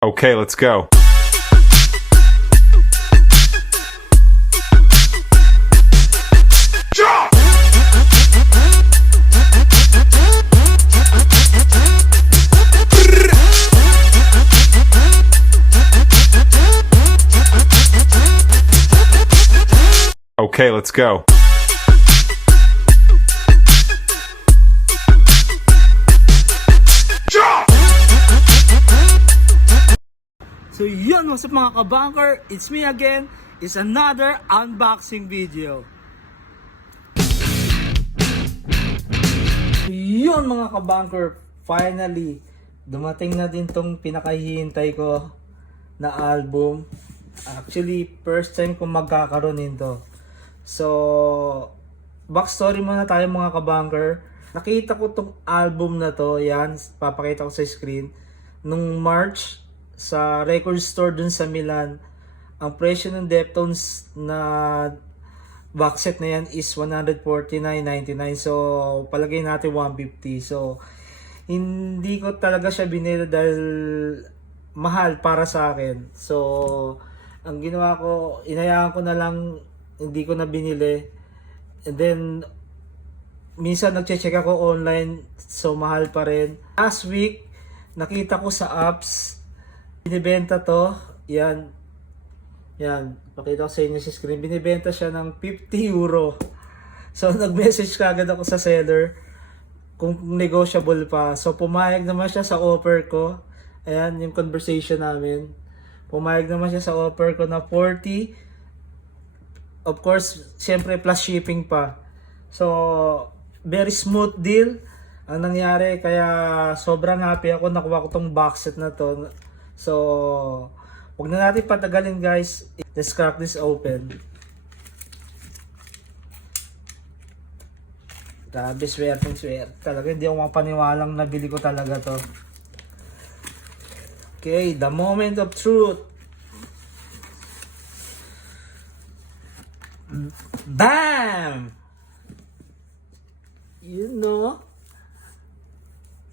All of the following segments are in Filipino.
Okay, let's go. Okay, let's go. So yun, what's up mga kabunker? It's me again. It's another unboxing video. So yun mga kabunker, finally dumating na din tong pinakahihintay ko na album. Actually, first time kong magkakaroon nito. So, backstory muna tayo mga kabunker. Nakita ko tong album na to, yan, papakita ko sa screen, nung March sa record store dun sa Milan. Ang presyo ng Deftones na box set na yan is $149.99. So, palagay natin $150. So, hindi ko talaga siya binili dahil mahal para sa akin. So, ang ginawa ko, inayaan ko na lang, hindi ko na binili. And then, minsan nagche-check ako online, so mahal pa rin. Last week, nakita ko sa apps, binibenta to, yan, pakita ko sa inyo sa screen, binibenta siya ng €50. So, nag-message kagad ako sa seller, kung negotiable pa. So, pumayag naman siya sa offer ko. Ayan, yung conversation namin. Pumayag naman siya sa offer ko na 40. Of course, siyempre plus shipping pa. So, very smooth deal ang nangyari. Kaya sobrang happy ako nakuha ko tong box set na to. So, huwag na natin patagalin guys. Let's crack this open. Grabe, swerte. Talaga hindi ako mapaniwalang nabili ko talaga to. Okay, the moment of truth. Bam! You know,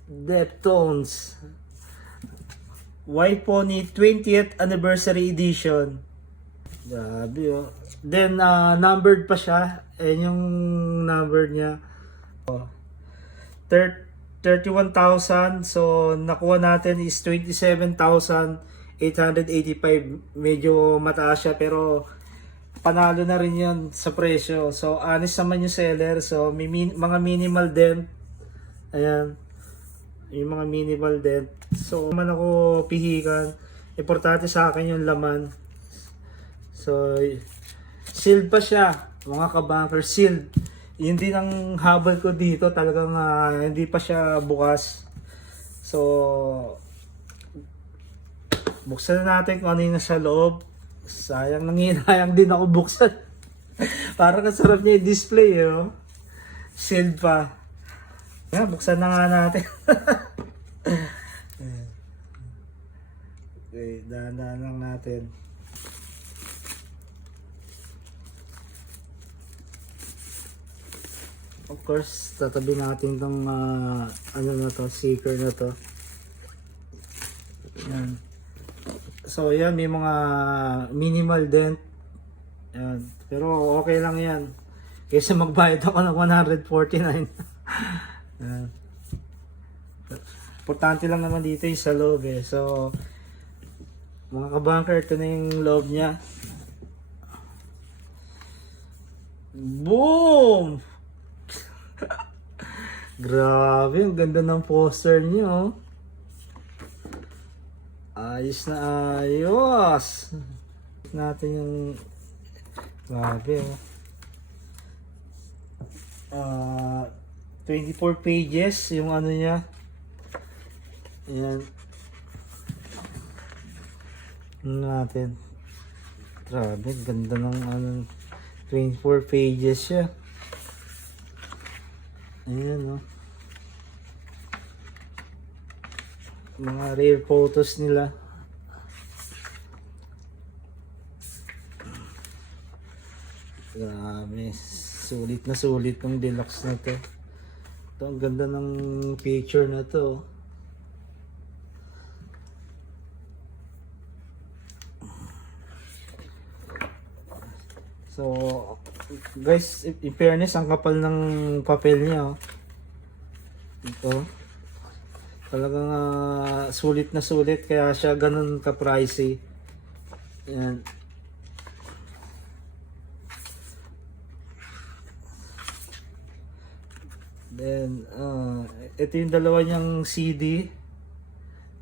Deftones White Pony 20th Anniversary Edition. Grabe oh. Then numbered pa siya. Ayan yung number niya. 31,000. So nakuha natin is 27,885. Medyo mataas siya pero panalo na rin yun sa presyo. So honest naman yung seller. So may mga minimal dent. Ayan. Yung mga minimal dent. So naman ako pihikan. Importante sa akin yung laman. So sealed pa siya. Mga kabunker, sealed. Yun din ang habol ko dito. Talagang hindi pa siya bukas. So buksan na natin kung ano yung nasa loob. Sayang, nanginayang din ako buksan. Parang kasarap niya yung display, oh. Sealed pa. Yeah, buksan na nga natin. Okay, dahan-dahan lang natin. Of course, tatabi natin tong ano na to, sticker na to. Yan. So yan, may mga minimal dent. Yan. Pero okay lang yan. Kaysa magbayad ako ng $149. Yan. Importante lang naman dito yung sa loob eh. So mga kabunker, ito na yung loob niya. Boom! Grabe, ang ganda ng poster niyo. Oh. Ayos na ayos. Natin yung grabe oh. 24 pages yung ano niya. Ayan. Ano natin. Grabe, ganda ng ano, 24 pages siya. Ayan oh. Mga rare photos nila. Grabe, sulit na sulit ng deluxe na to. Ito, ang ganda ng picture na to. So, guys, in fairness, ang kapal ng papel niya. Oh. Ito. Talagang sulit na sulit, kaya siya ganun ka-pricey. Yan. Then, ito yung dalawa niyang CD.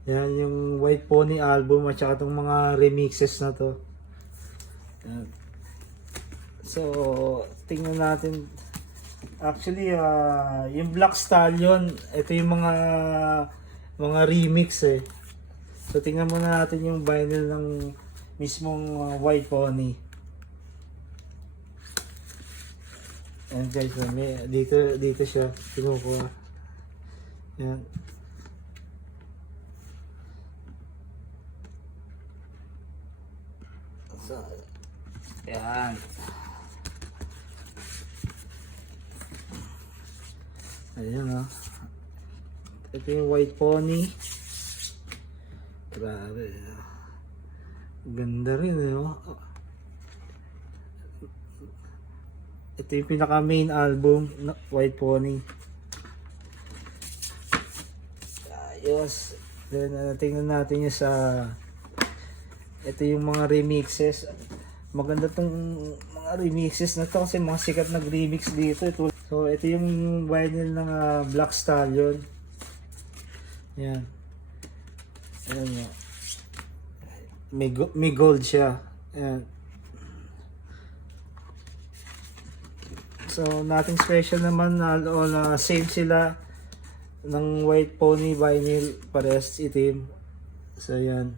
Yan, yung White Pony album at saka itong mga remixes na to. Yan. So, tingnan natin. Actually, yung Black Stallion, ito yung mga remix eh. So, tingnan muna natin yung vinyl ng mismong White Pony. Ayan guys, dito siya kinukuha. Ayan. So, ayan. Ayan o. Ito yung White Pony. Grabe. Ganda rin eh. Oh. Ito yung pinaka main album na White Pony. Ayos. Then tingnan natin yung sa ito yung mga remixes. Maganda tong mga remixes na to kasi mga sikat na remix dito. So ito yung vinyl ng Black Stallion. Yan. Ayan mo. May gold siya. Ayan. So, nothing special naman, same sila ng White Pony vinyl, parehas itim. So, yan.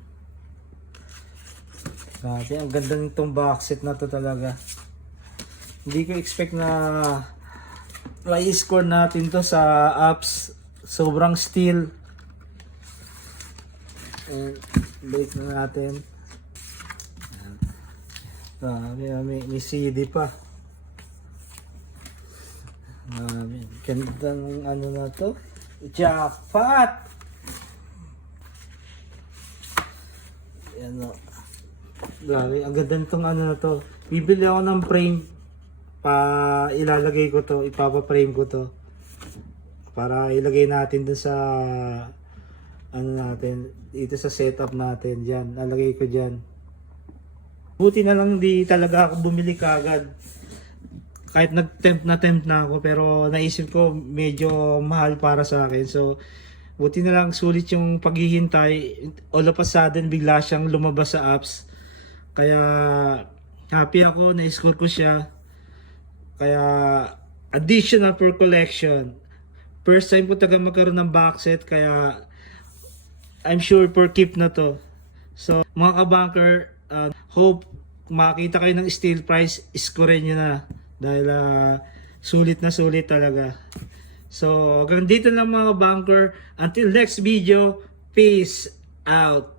Grabe, ang ganda nitong box set na to talaga. Hindi ko expect na i-score natin to sa apps. Sobrang steel. And, balik na natin. May CD pa. Gandang ano na to, jackpot. Yan o. Grabe, ang ganda nitong ano na to. Bibili ako ng frame pa ilalagay ko to, ipapa-frame ko to para ilagay natin dun sa ano natin, dito sa setup natin. Diyan, lalagay ko diyan. Buti na lang di talaga ako bumili kagad. Kahit nag-tempt na ako, pero naisip ko medyo mahal para sa akin. So, buti na lang sulit yung paghihintay. All of a sudden, bigla siyang lumabas sa apps. Kaya, happy ako, na-score ko siya. Kaya, additional per collection. First time ko taga magkaroon ng box set, kaya I'm sure for keep na to. So, mga ka-banker, hope makita kayo ng steel price, score nyo na. Dahil sulit na sulit talaga. So hanggang dito lang mga banker. Until next video, peace out.